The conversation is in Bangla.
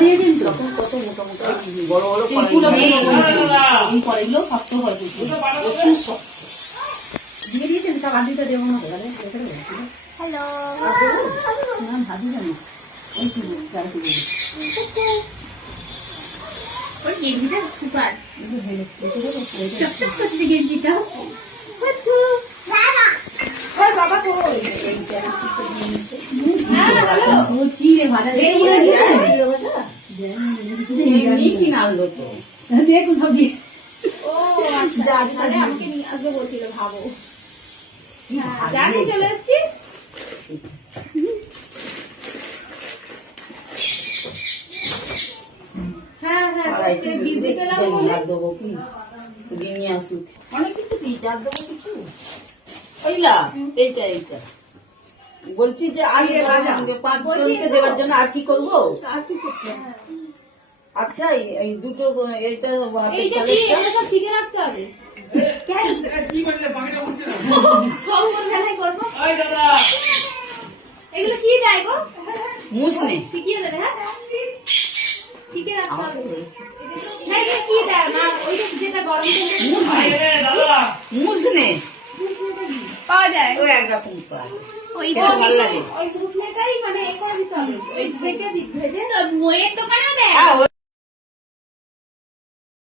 দিয়েছেন তো কত মোটা মোটা বড় বড় এই কড়াইগুলো শক্ত হয় প্রচুর শক্ত দিয়ে দিয়েছেন তা বাদিটা দেবো না তাহলে হ্যালো না ভাবি জানি ওই কি ওই গেঞ্জিটা সুপার গেঞ্জিটা বাবা কই চিড়ে ভাজা দেখুন সব দিয়ে ও তাহলে আমাকে নিয়ে আসবে বলছিল ভাবো জানি চলে এসছি হ্যাঁ হ্যাঁ বিজি পেলাম বলে নিয়ে আসুক অনেক কিছু দিই চার দেবো কিছু এইটা এইটা বলছি যে আগে 5 জনকে দেওয়ার জন্য আর কি করবো আর কি করতে আচ্ছা এই দুটো এইটা এই যে কি এটা সব শিখে রাখতে হবে কেন কি বললে বাংলা বলছ না সব কোন জায়গায় করব ওই দাদা এগুলো কি দেয় গো মুসনে শিখিয়ে দেবে হ্যাঁ শিখে রাখতে হবে না এটা কি দেয় মা ওই যেটা গরম তেলে মুসনে দাদা মুসনে পাওয়া যায় ওই একরকম পায় ওই ভালো লাগে ওই মুসনেটাই মানে এ করে দিতে হবে ওই ভেজে ভেজে তো মোয়ের দোকানেও দেয় হ্যাঁ